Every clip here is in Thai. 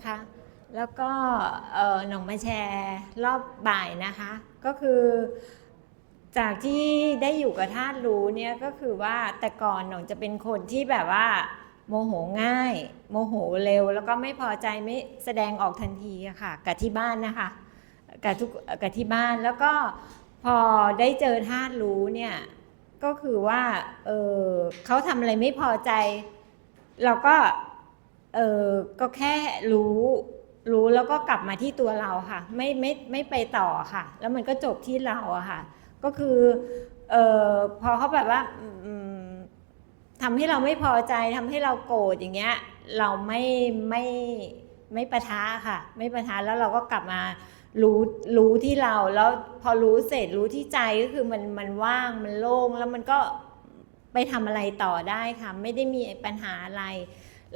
นะคะ แล้วก็เอ่อหนองมาแชร์รอบบ่ายนะคะ ก็คือจากที่ได้อยู่กับธาตุรู้เนี่ยก็คือว่าแต่ก่อนหนองจะเป็นคนที่แบบว่า โมโหง่าย โมโหเร็ว แล้วก็ไม่พอใจไม่แสดงออกทันทีอะค่ะกับที่บ้านนะคะกับทุกกับที่บ้านแล้วก็พอได้เจอธาตุรู้เนี่ยก็คือว่าเออเขาทำอะไรไม่พอใจ เราก็ เออก็แค่รู้รู้แล้วก็กลับมาที่ตัวเราค่ะ ไม่ไม่ไม่ไปต่อค่ะ แล้วมันก็จบที่เราอะค่ะ ก็คือเออพอเขาแบบว่าอืมทำให้เราไม่พอใจทำให้เราโกรธอย่างเงี้ย เราไม่ไม่ไม่ประทะค่ะ ไม่ประทะแล้วเราก็กลับมารู้รู้ที่เราแล้วพอรู้เสร็จรู้ที่ใจก็คือมันมันว่างมันโล่งแล้วมันก็ไปทำอะไรต่อได้ค่ะ ไม่ได้มีปัญหาอะไร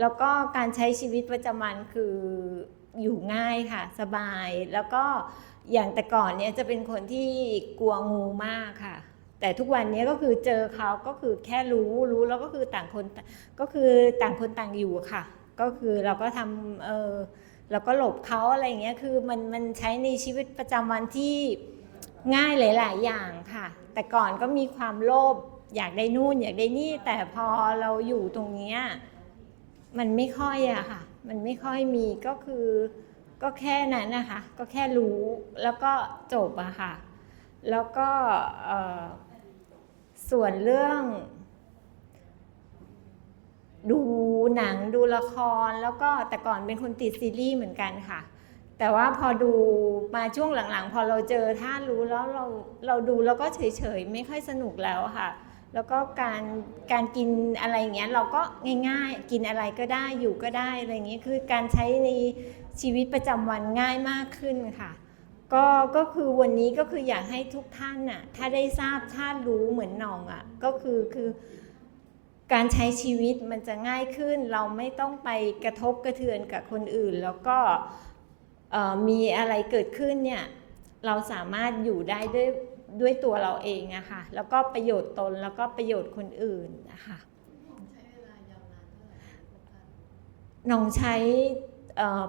แล้วก็การใช้ชีวิตประจำวันคืออยู่ง่ายค่ะ สบายแล้วก็อย่างแต่ก่อนเนี่ยจะเป็นคนที่กลัวงูมากค่ะ แต่ทุกวันนี้ก็คือเจอเขาก็คือแค่รู้รู้แล้วก็คือต่างคนก็คือต่างคนต่างอยู่ค่ะ ก็คือเราก็ทำเออเราก็หลบเขาอะไรเงี้ยคือมันมันใช้ในชีวิตประจำวันที่ง่ายหลาย ๆ อย่างค่ะ แต่ก่อนก็มีความโลภอยากได้นู่นอยากได้นี่ แต่พอเราอยู่ตรงเนี้ย มันไม่ค่อยอะค่ะ มันไม่ค่อยมีก็คือ ก็แค่นั้นนะคะ ก็แค่รู้แล้วก็จบอะค่ะ แล้วก็ส่วนเรื่อง ดูหนังดูละครแล้วก็แต่ก่อนเป็นคนติดซีรีส์เหมือนกันค่ะ แต่ว่าพอดูมาช่วงหลังๆ พอเราเจอท่านรู้แล้วเราเราดูแล้วก็เฉยๆ ไม่ค่อยสนุกแล้วค่ะ แล้วก็การการกินอะไรอย่างเงี้ยเราก็ง่ายๆ กินอะไรก็ได้อยู่ก็ได้อะไรเงี้ยคือการใช้ในชีวิตประจำวันง่ายมากขึ้นค่ะก็ก็คือวันนี้ก็คืออยากให้ทุกท่านน่ะถ้าได้ทราบท่ารู้เหมือนน้องอะก็คือคือการใช้ชีวิตมันจะง่ายขึ้น เราไม่ต้องไปกระทบกระเทือนกับคนอื่น แล้วก็เอ่อมีอะไรเกิดขึ้นเนี่ยเราสามารถอยู่ได้ด้วย ด้วยตัวเราเองอะค่ะ แล้วก็ประโยชน์ตนแล้วก็ประโยชน์คนอื่นนะคะใช้เวลายาวนานเท่าไหร่คะน้องใช้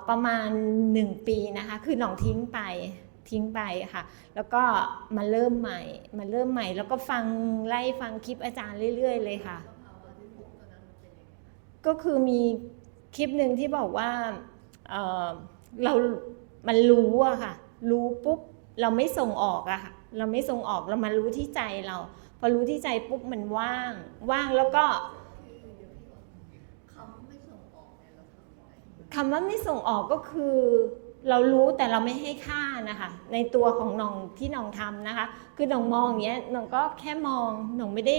ประมาณ 1 ปีนะคะ คือหน้องทิ้งไปทิ้งไปค่ะ แล้วก็มาเริ่มใหม่ มาเริ่มใหม่ แล้วก็ฟังไล่ฟังคลิปอาจารย์เรื่อยๆ เลยค่ะ ก็คือมีคลิปหนึ่งที่บอกว่าเเรา มันรู้อะค่ะ รู้ปุ๊บ เราไม่ส่งออกอะค่ะ เราไม่ส่งออกเรามารู้ที่ใจเรา พอรู้ที่ใจปุ๊บมันว่าง ว่างแล้วก็ที่เดี๋ยวพี่ก่อนคำว่าไม่ส่งออกเนี่ยเราทำยังไงคำว่าไม่ส่งออกก็คือ เรารู้แต่เราไม่ให้ค่านะคะ ในตัวของน้องที่น้องทำนะคะ คือน้องมองอย่างเงี้ยน้องก็แค่มองน้องไม่ได้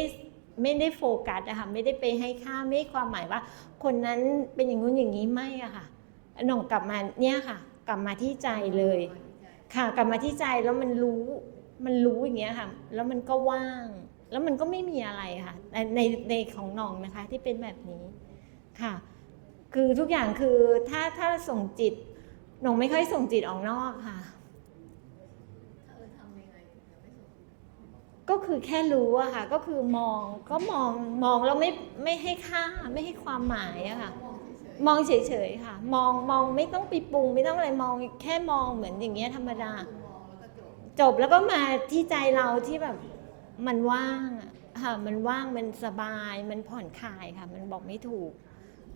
ไม่ได้โฟกัสอะค่ะไม่ได้ไปให้ค่าไม่ให้ความหมายว่า คนนั้นเป็นอย่างงู้นอย่างนี้ไม่อะค่ะน้องกลับมาเนี่ยค่ะ กลับมาที่ใจเลยมาที่ใจค่ะ กลับมาที่ใจแล้วมันรู้ มันรู้อย่างเงี้ยค่ะ แล้วมันก็ว่าง แล้วมันก็ไม่มีอะไรค่ะ ในในในของน้องนะคะที่เป็นแบบนี้ค่ะ คือทุกอย่างคือถ้าถ้าส่งจิตหน้องไม่ค่อยส่งจิตออกนอกค่ะถ้าเออทำยังไงถึงจะไม่ส่งก็คือแค่รู้อะค่ะ ก็คือมองก็มองมองแล้วไม่ไม่ให้ค่าไม่ให้ความหมายอะค่ะ มองเฉยมองเฉยๆค่ะ มองมองไม่ต้องไปปรุงไม่ต้องอะไรมองแค่มองเหมือนอย่างเงี้ยธรรมดาๆมองแล้วก็ จบแล้วก็มาที่ใจเราที่แบบมันว่างอะค่ะมันว่างมันสบายมันผ่อนคลายค่ะ มันบอกไม่ถูก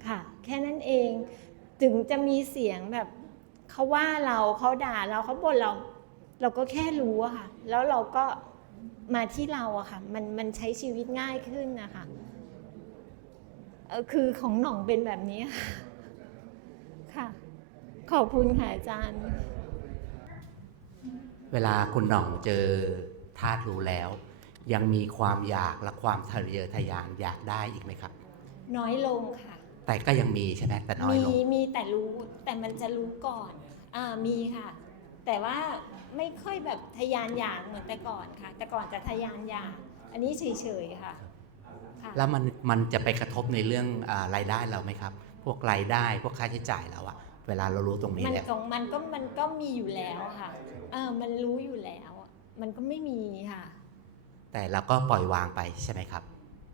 ค่ะ แค่นั้นเองถึงจะมีเสียงแบบเขาว่าเราเขาด่าเราเขาบ่นเรา เราก็แค่รู้อะค่ะ แล้วเราก็มาที่เราอะค่ะ มันมันใช้ชีวิตง่ายขึ้นนะคะเออคือของหน่องเป็นแบบนี้ค่ะ ขอบคุณค่ะอาจารย์ เวลาคุณหน่องเจอธาตุรู้แล้ว ยังมีความอยากและความทะเยอทะยานอยากได้อีกไหมครับ น้อยลงค่ะ แต่ก็ยังมีใช่ไหมแต่น้อยลง มีมีแต่รู้แต่มันจะรู้ก่อนอ่ามีค่ะ แต่ว่าไม่ค่อยแบบทะยานอยากเหมือนแต่ก่อนค่ะ แต่ก่อนจะทะยานอยากอันนี้เฉยๆค่ะค่ะแล้วมันมันจะไปกระทบในเรื่องอารายได้เราไหมครับ พวกรายได้พวกค่าใช้จ่ายเราอะ เวลาเรารู้ตรงนี้มันแล้วของมันก็มันก็มีอยู่แล้วค่ะ เออ มันรู้อยู่แล้วอะมันก็ไม่มีค่ะ แต่เราก็ปล่อยวางไปใช่ไหมครับ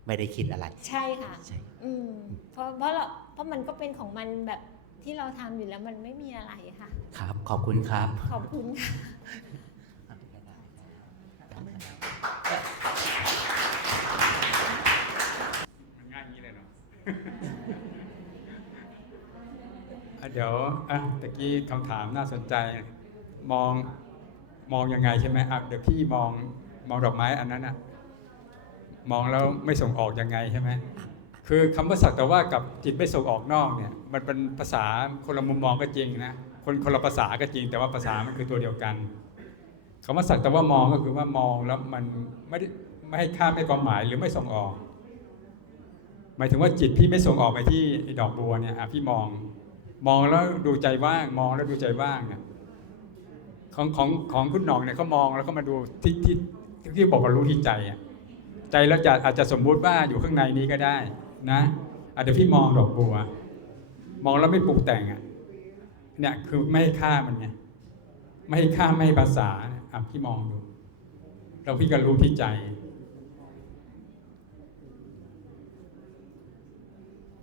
ไม่ได้คิดอะไร ใช่ค่ะ ใช่ อืม เพราะเพราะเราเพราะมันก็เป็นของมันแบบที่เราทำอยู่แล้วมันไม่มีอะไรค่ะ ครับ ขอบคุณครับ ขอบคุณค่ะมันง่ายอย่างนี้เลยเนาะอะ เดี๋ยวอะตะกี้คำถามน่าสนใจ มองมองยังไงใช่ไหมอะเดี๋ยวพี่มองมองดอกไม้อันนั้นอะมองแล้วไม่ส่งออกยังไงใช่ไหมคือคำว่าสักแต่ว่ากับจิตไม่ส่งออกนอกเนี่ย มันเป็นภาษาคนละมุมมองก็จริงนะคนคนละภาษาก็จริง แต่ว่าภาษามันคือตัวเดียวกันคำว่าสักแต่ว่ามองก็คือว่ามองแล้วมันไม่ได้ไม่ให้ค่าไม่ความหมายหรือไม่ส่งออก หมายถึงว่าจิตพี่ไม่ส่งออกไปที่ดอกบัวเนี่ยพี่มอง มองแล้วดูใจว่าง มองแล้วดูใจว่างนี่ยของของของคุณหน่องเนี่ยเขามองแล้วก็มาดูที่ที่ที่บอกว่ารู้ที่ใจอะใจแล้วจะอาจจะสมมุติว่าอยู่ข้างในนี้ก็ได้นะอะเดี๋ยวพี่มองดอกบัว มองแล้วไม่ปรุงแต่งอะเนี่ยคือไม่ให้ค่ามันไงไม่ให้ค่าไม่ให้ภาษาอะพี่มองดูแล้วพี่ก็รู้ที่ใจ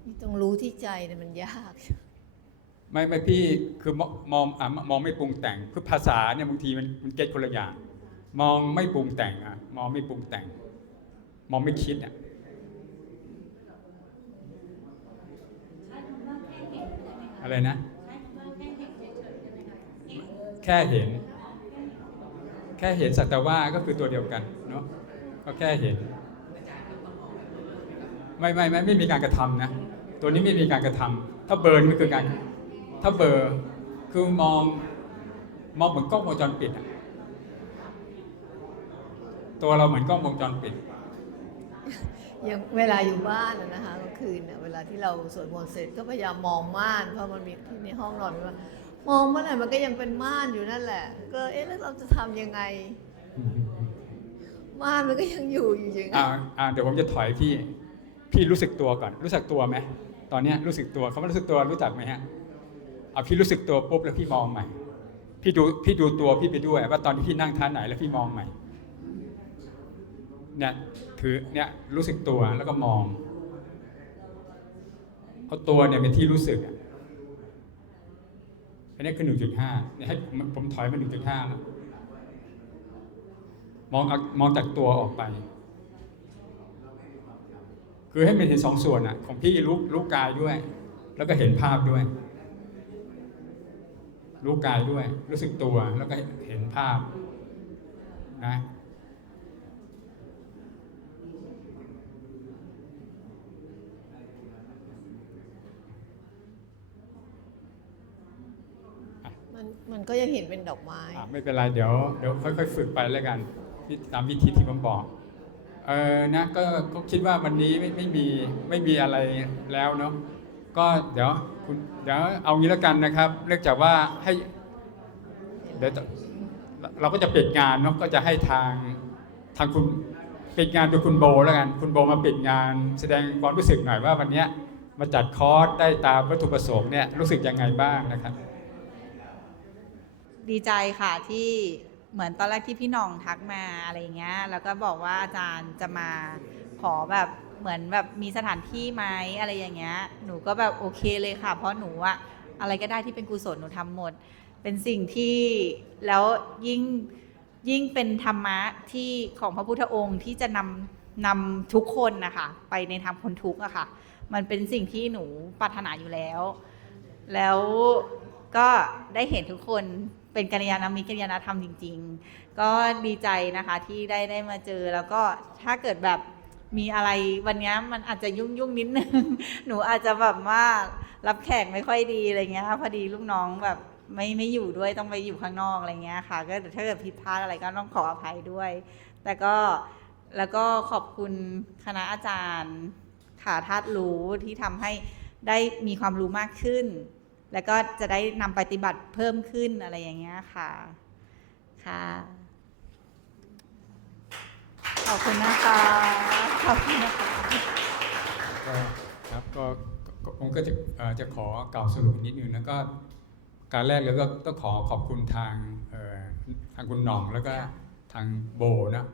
นี่ต้องรู้ที่ใจเนี่ยมันยาก ไม่ไม่พี่คือมองมองอะมองไม่ปรุงแต่งคือภาษาเนี่ยบางทีมันมันเก็ตคนละอย่าง มองไม่ปรุงแต่งอะมองไม่ปรุงแต่ง มองไม่คิดอะอะไรนะ แค่เห็น แค่เห็นสักแต่ว่าก็คือตัวเดียวกันเนาะก็แค่เห็น ไม่ไม่ไม่ไม่มีการกระทำนะ ตัวนี้ไม่มีการกระทำถ้าเบิร์นมันคือการ ถ้าเบลอร์คือมองมองเหมือนกล้องวงจรปิดอะตัวเราเหมือนกล้องวงจรปิดอย่างเวลาอยู่บ้านน่ะนะคะกลางคืนน่ะเวลาที่เราสวดมนต์เสร็จก็พยายามมองม่านเพราะมันมีที่ในห้องนอนมีม่านมองเมื่อไหร่มันก็ยังเป็นม่านอยู่นั่นแหละ ก็เอ๊ะแล้วเราจะทำยังไง ม่านมันก็ยังอยู่อยู่อย่างนั้อ่านอ่าเดี๋ยวผมจะถอยพี่ พี่รู้สึกตัวก่อน รู้สึกตัวไหมตอนเนี้ยรู้สึกตัวคำว่ารู้สึกตัวรู้จักไหมฮะ เอาพี่รู้สึกตัวปุ๊บแล้วพี่มองใหม่ พี่ดูพี่ดูตัวพี่ไปด้วย ว่าตอนที่พี่นั่งท่าไหนแล้วพี่มองใหม่เนี่ยถือเนี่ยรู้สึกตัวแล้วก็มองเอาตัวเนี่ยเป็นที่รู้สึกอะอันนี้คือหนึ่งจุดห้าเนี่ยให้ผมถอยมาหนึ่งจุดห้าแล้วมองมองจากตัวออกไป คือให้มันเห็นสองส่วนอะของพี่รู้รู้กายด้วย แล้วก็เห็นภาพด้วย รู้กายด้วย รู้สึกตัวแล้วก็เห็นภาพนะมันมันก็ยังเห็นเป็นดอกไม้อะไม่เป็นไรเดี๋ยวเดี๋ยวค่อยๆฝึกไปแล้วกันที่ตามวิธีที่ผมบอกเออนะก็ก็คิดว่าวันนี้ไม่ไม่มีไม่มีอะไรแล้วเนาะ ก็เดี๋ยวคุณเดี๋ยวเอางี้แล้วกันนะครับเนื่องจากว่าให้เดี๋ยวเราก็จะปิดงานเนาะก็จะให้ทางทางคุณปิดงานโดยคุณโบแล้วกันคุณโบมาปิดงาน แสดงความรู้สึกหน่อยว่าวันเนี้ยมาจัดคอร์สได้ตามวัตถุประสงค์เนี่ยรู้สึกยังไงบ้างนะครับดีใจค่ะที่เหมือนตอนแรกที่พี่น้องทักมาอะไรเงี้ยแล้วก็บอกว่าอาจารย์จะมาขอแบบ เหมือนแบบมีสถานที่ไหมอะไรอย่างเงี้ย หนูก็แบบโอเคเลยค่ะ เพราะหนูอะอะไรก็ได้ที่เป็นกุศลหนูทำหมด เป็นสิ่งที่แล้วยิ่งยิ่งเป็นธรรมะที่ของพระพุทธองค์ที่จะนำนำทุกคนนะคะไปในทางพ้นทุกข์อะค่ะ มันเป็นสิ่งที่หนูปรารถนาอยู่แล้ว แล้วก็ได้เห็นทุกคนเป็นกัลยาณมิตรกัลยาณธรรมจริง ๆ ก็ดีใจนะคะที่ได้ได้มาเจอแล้วก็ถ้าเกิดแบบ มีอะไรวันนี้มันอาจจะยุ่งยุ่งนิดนึง หนูอาจจะแบบว่ารับแขกไม่ค่อยดีอะไรเงี้ยพอดีลูกน้องแบบไม่ไม่อยู่ด้วยต้องไปอยู่ข้างนอกอะไรเงี้ยค่ะ ก็ถ้าเกิดผิดพลาดอะไรก็ต้องขออภัยด้วย แต่ก็แล้วก็ขอบคุณคณะอาจารย์ขาธาตุรู้ที่ทำให้ได้มีความรู้มากขึ้น แล้วก็จะได้นำปฏิบัติเพิ่มขึ้นอะไรอย่างเงี้ยค่ะค่ะ ขอบคุณนะคะ ขอบคุณนะคะก็ครับก็ก็ผมก็จะเอ่อจะขอกล่าวสรุปนิดนึงแล้วก็การแรกเลยก็ต้องขอขอบคุณทางเอ่อทางคุณหน่องแล้วก็ทางโบนะ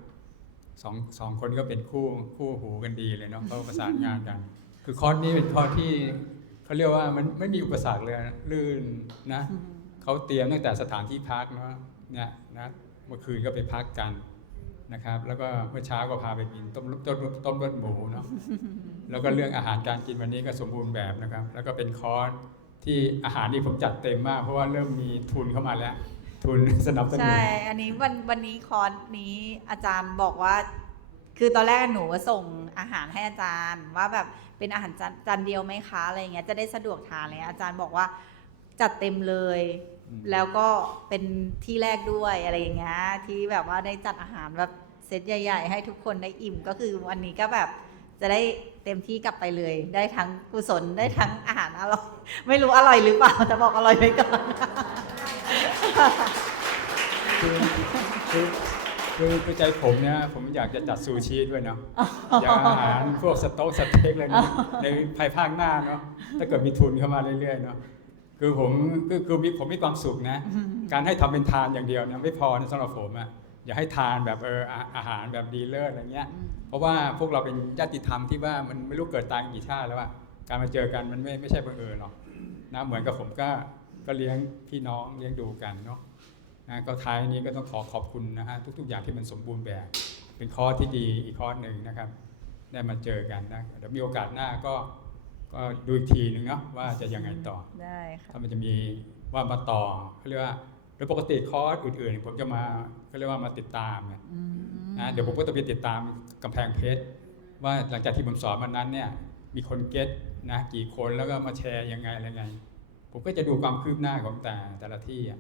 สองสองคนก็เป็นคู่คู่หูกันดีเลยเนาะเขาประสานงานกัน คือคอร์สนี้เป็นคอร์สที่เขาเรียกว่ามันไม่มีอุปสรรคเลยนะลื่นนะ เขาเตรียมตั้งแต่สถานที่พักเนาะเนี่ยนะเมื่อคืนก็ไปพักกัน นะครับ แล้วก็เมื่อเช้าก็พาไปกินต้มต้มต้มเลือดหมูเนาะแล้วก็เรื่องอาหารการกินวันนี้ก็สมบูรณ์แบบนะครับ แล้วก็เป็นคอร์สที่อาหารนี่ผมจัดเต็มมาก เพราะว่าเริ่มมีทุนเข้ามาแล้ว ทุนสนับสนุนใช่ อันนี้วันวันนี้คอร์สนี้อาจารย์บอกว่า คือตอนแรกหนูส่งอาหารให้อาจารย์ว่าแบบเป็นอาหารจานจานเดียวไหมคะอะไรอย่างเงี้ยจะได้สะดวกทานเลยอาจารย์บอกว่าจัดเต็มเลยอืม แล้วก็เป็นที่แรกด้วยอะไรอย่างเงี้ยที่แบบว่าได้จัดอาหารแบบเซตใหญ่ ๆ ให้ทุกคนได้อิ่มก็คือวันนี้ก็แบบจะได้เต็มที่กลับไปเลย ได้ทั้งกุศลได้ทั้งอาหารอร่อยไม่รู้อร่อยหรือเปล่าแต่บอกอร่อยไว้ก่อนคือคือคือคือใจผมเนี่ยผมอยากจะจัดซูชิด้วยเนาะอยากอาหารพวกสโต๊กสเต็กเลยเนาะในภายภาคหน้าเนาะถ้าเกิดมีทุนเข้ามาเรื่อยๆเนาะ คือผมคือคือมีผมมีความสุขนะ การให้ทำเป็นทานอย่างเดียวเนี่ยไม่พอนะสำหรับผมอะอยากให้ทานแบบเอออาอาหารแบบดีเลิศอะไรเงี้ย เพราะว่าพวกเราเป็นญาติธรรมที่ว่ามันไม่รู้เกิดตายกี่ชาติแล้วว่าการมาเจอกันมันไม่ไม่ใช่บังเอิญหรอกนะเหมือนกับผมก็ก็เลี้ยงพี่น้องเลี้ยงดูกันเนาะนะก็ท้ายนี้ก็ต้องขอขอบคุณนะฮะทุก ๆ อย่างที่มันสมบูรณ์แบบ เป็นคอร์สที่ดีอีกคอร์สหนึ่งนะครับ ได้มาเจอกันนะเดี๋ยวมีโอกาสหน้าก็ ก็ดูอีกทีหนึ่งเนาะว่าจะยังไงต่อ ได้ค่ะถ้ามันจะมีว่ามาต่อเขาเรียกว่าโดยปกติคอร์สอื่นๆ ผมจะมาเขาเรียกว่ามาติดตามเนี่ยอืมนะเดี๋ยวผมก็จะไปติดตามกำแพงเพชรว่าหลังจากที่ผมสอนวันนั้นเนี่ยมีคนเก็ตนะกี่คนแล้วก็มาแชร์ยังไงอะไรไง ผมก็จะดูความคืบหน้าของแต่แต่ละที่อะ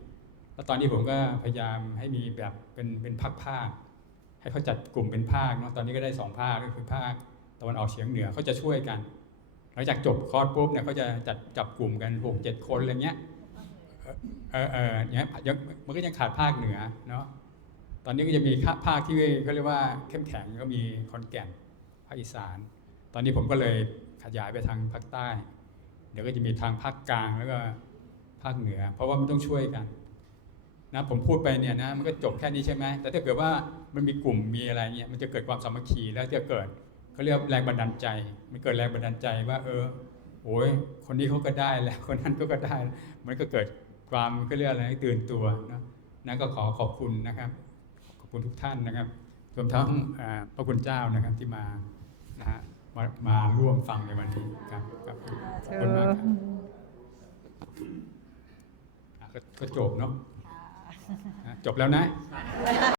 แล้วตอนนี้ผมก็พยายามให้มีแบบเป็นเป็นภาคภาคๆให้เขาจัดกลุ่มเป็นภาคเนาะตอนนี้ก็ได้สองภาคก็คือภาคตะวันออกเฉียงเหนือเขาจะช่วยกันห ลังจากจบคอร์สปุ๊บเนี่ยเขาจะจัดจับกลุ่มกันหกเจ็ดคนอะไรเงี้ยเออเอออย่างเงี้ยยังมันก็ยังขาดภาคเหนือเนาะตอนนี้ก็จะมีภาคที่เขาเรียกว่าเข้มแข็งก็มีคอนแก่นภาคอีสาน ตอนนี้ผมก็เลยขยายไปทางภาคใต้ เดี๋ยวก็จะมีทางภาคกลางแล้วก็ภาคเหนือ เพราะว่ามันต้องช่วยกันนะผมพูดไปเนี่ยนะมันก็จบแค่นี้ใช่ไหมแต่ถ้าเกิดว่ามันมีกลุ่มมีอะไรเงี้ยมันจะเกิดความสามัคคีแล้วจะเกิด เขาเรียกแรงบันดาลใจ มันเกิดแรงบันดาลใจว่า เออโอ้ยคนนี้เขาก็ได้แล้ว คนนั้นก็ก็ได้ มันก็เกิดความเขาเรียกอะไรตื่นตัวนะนะก็ขอขอบคุณนะครับ ขอบคุณทุกท่านนะครับรวมทั้งอ่าพระคุณเจ้านะครับที่มานะฮะมามาร่วมฟังในวันนี้ครับครับขอบคุณมากครับอะก็ก็จบเนาะอะจบแล้วนะ